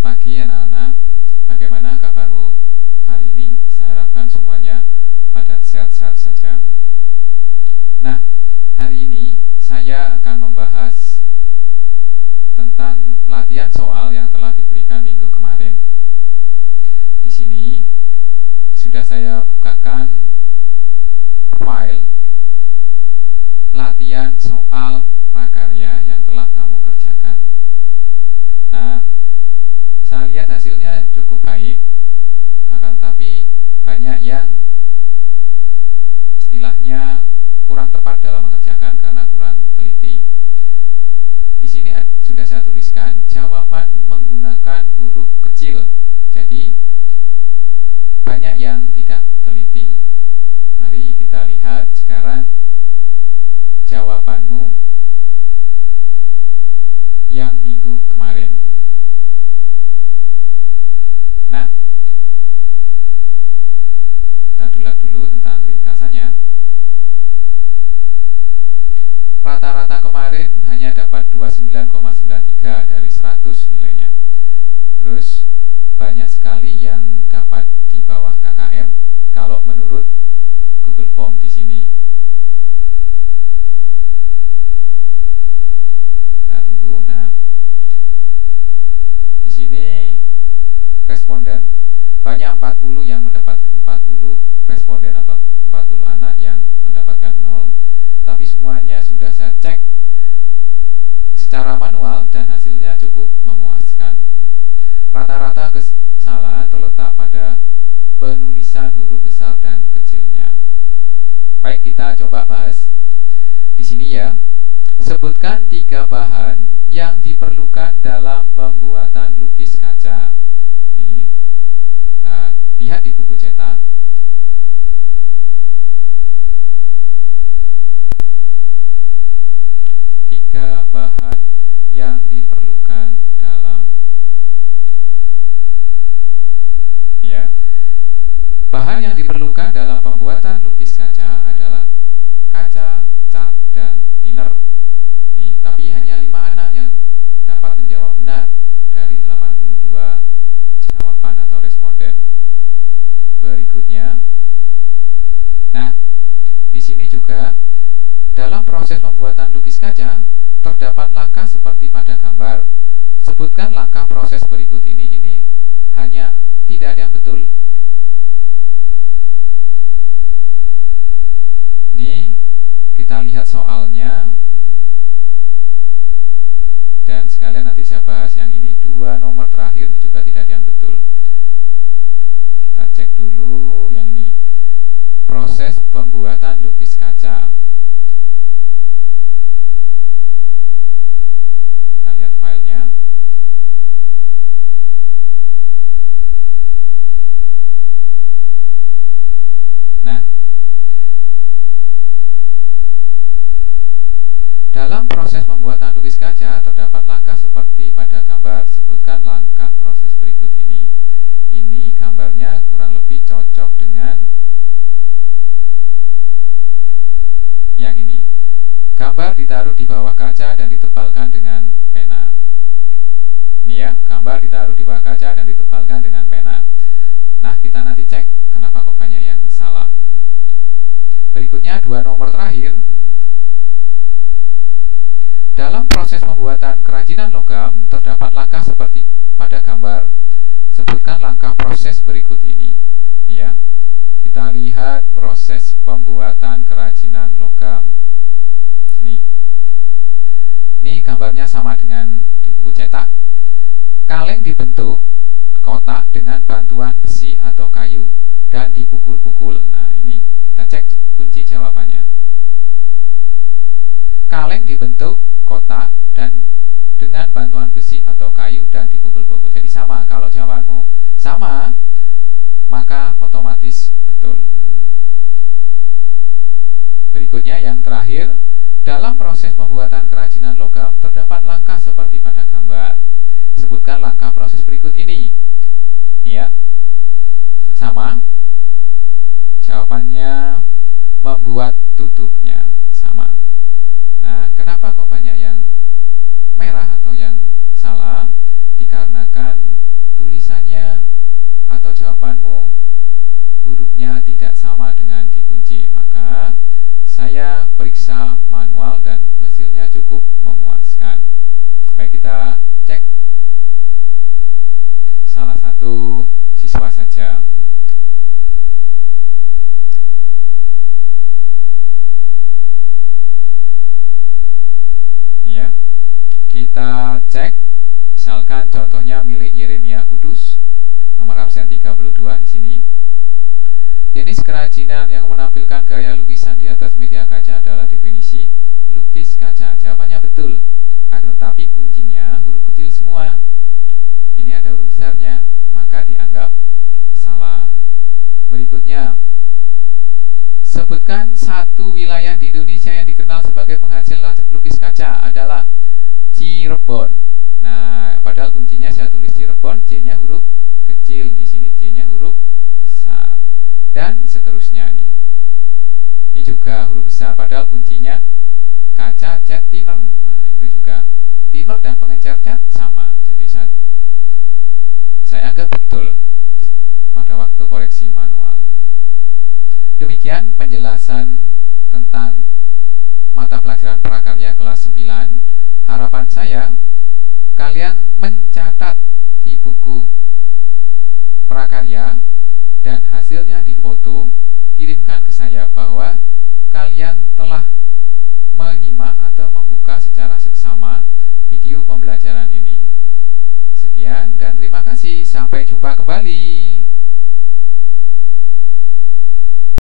Selamat pagi anak-anak. Bagaimana kabarmu hari ini? Saya harapkan semuanya pada sehat-sehat saja. Nah, hari ini saya akan membahas tentang latihan soal yang telah diberikan minggu kemarin. Di sini sudah saya bukakan file latihan soal prakarya yang telah kamu kerjakan. Nah, saya lihat hasilnya cukup baik, tapi banyak yang istilahnya kurang tepat dalam mengerjakan karena kurang teliti. Di sini sudah saya tuliskan jawaban menggunakan huruf kecil. Jadi banyak yang tidak teliti. Mari kita lihat sekarang jawabanmu yang minggu kemarin. Nah, kita lihat dulu tentang ringkasannya. Rata-rata kemarin hanya dapat 29,93 dari 100 nilainya. Terus banyak sekali yang dapat di bawah KKM kalau menurut Google Form di sini. Kita tunggu. Nah, di sini responden banyak 40 yang mendapatkan 40 responden atau 40 anak yang mendapatkan 0, tapi semuanya sudah saya cek secara manual dan hasilnya cukup memuaskan. Rata-rata kesalahan terletak pada penulisan huruf besar dan kecilnya. Baik, kita coba bahas di sini ya. Sebutkan 3 bahan yang diperlukan dalam pembuatan lukis kaca. Nih, kita lihat di buku cetak. Tiga bahan yang diperlukan dalam, ya, bahan yang diperlukan dalam pembuatan lukis kaca adalah kaca, cat, dan thinner. Nih, tapi hanya 5 anak yang dapat menjawab benar dari 82 jawaban atau responden. Berikutnya, nah, di sini juga dalam proses pembuatan lukis kaca terdapat langkah seperti pada gambar. Sebutkan langkah proses berikut ini. Ini hanya tidak ada yang betul. Ini kita lihat soalnya. Dan sekalian nanti saya bahas yang ini. 2 nomor terakhir ini juga tidak ada yang betul. Kita cek dulu yang ini. Proses pembuatan lukis kaca. Kita lihat filenya. Nah, dalam proses pembuatan lukis kaca terdapat langkah seperti pada gambar. Sebutkan langkah proses berikut ini. Ini gambarnya kurang lebih cocok dengan yang ini. Gambar ditaruh di bawah kaca dan ditebalkan dengan pena. Ini ya, gambar ditaruh di bawah kaca dan ditebalkan dengan pena. Nah, kita nanti cek kenapa kok banyak yang salah. Berikutnya 2 nomor terakhir. Dalam proses pembuatan kerajinan logam terdapat langkah seperti pada gambar. Sebutkan langkah proses berikut ini. Ya, kita lihat proses pembuatan kerajinan logam. Ini gambarnya sama dengan di buku cetak. Kaleng dibentuk kotak dengan bantuan besi atau kayu dan dipukul-pukul. Nah, ini kita cek kunci jawabannya. Kaleng dibentuk kotak dan dengan bantuan besi atau kayu dan dipukul-pukul. Jadi sama. Kalau jawabanmu sama, maka otomatis betul. Berikutnya yang terakhir, dalam proses pembuatan kerajinan logam terdapat langkah seperti pada gambar. Sebutkan langkah proses berikut ini. Ya, sama. Jawabannya membuat tutupnya sama. Nah, kenapa kok banyak yang merah atau yang salah? Dikarenakan tulisannya atau jawabanmu hurufnya tidak sama dengan dikunci, maka saya periksa manual dan hasilnya cukup memuaskan. Baik, kita cek salah satu siswa saja. Ya, kita cek, misalkan contohnya milik Yeremia Kudus, nomor absen 32 di sini. Jenis kerajinan yang menampilkan gaya lukisan di atas media kaca adalah definisi lukis kaca. Jawabannya betul, akan tetapi kuncinya huruf kecil semua. Ini ada huruf besarnya, maka dianggap salah. Berikutnya, sebutkan satu wilayah di Indonesia yang dikenal sebagai penghasil lukis kaca. Adalah Cirebon. Nah, padahal kuncinya saya tulis Cirebon, C-nya huruf kecil, di sini C-nya huruf besar. Dan seterusnya nih. Ini juga huruf besar, padahal kuncinya kaca, cat, thinner. Nah, itu juga thinner dan pengencer cat sama. Jadi saya anggap betul pada waktu koreksi manual. Demikian penjelasan tentang mata pelajaran prakarya kelas 9. Harapan saya kalian mencatat di buku prakarya dan hasilnya difoto, kirimkan ke saya bahwa kalian telah menyimak atau membuka secara seksama video pembelajaran ini. Sekian dan terima kasih, sampai jumpa kembali.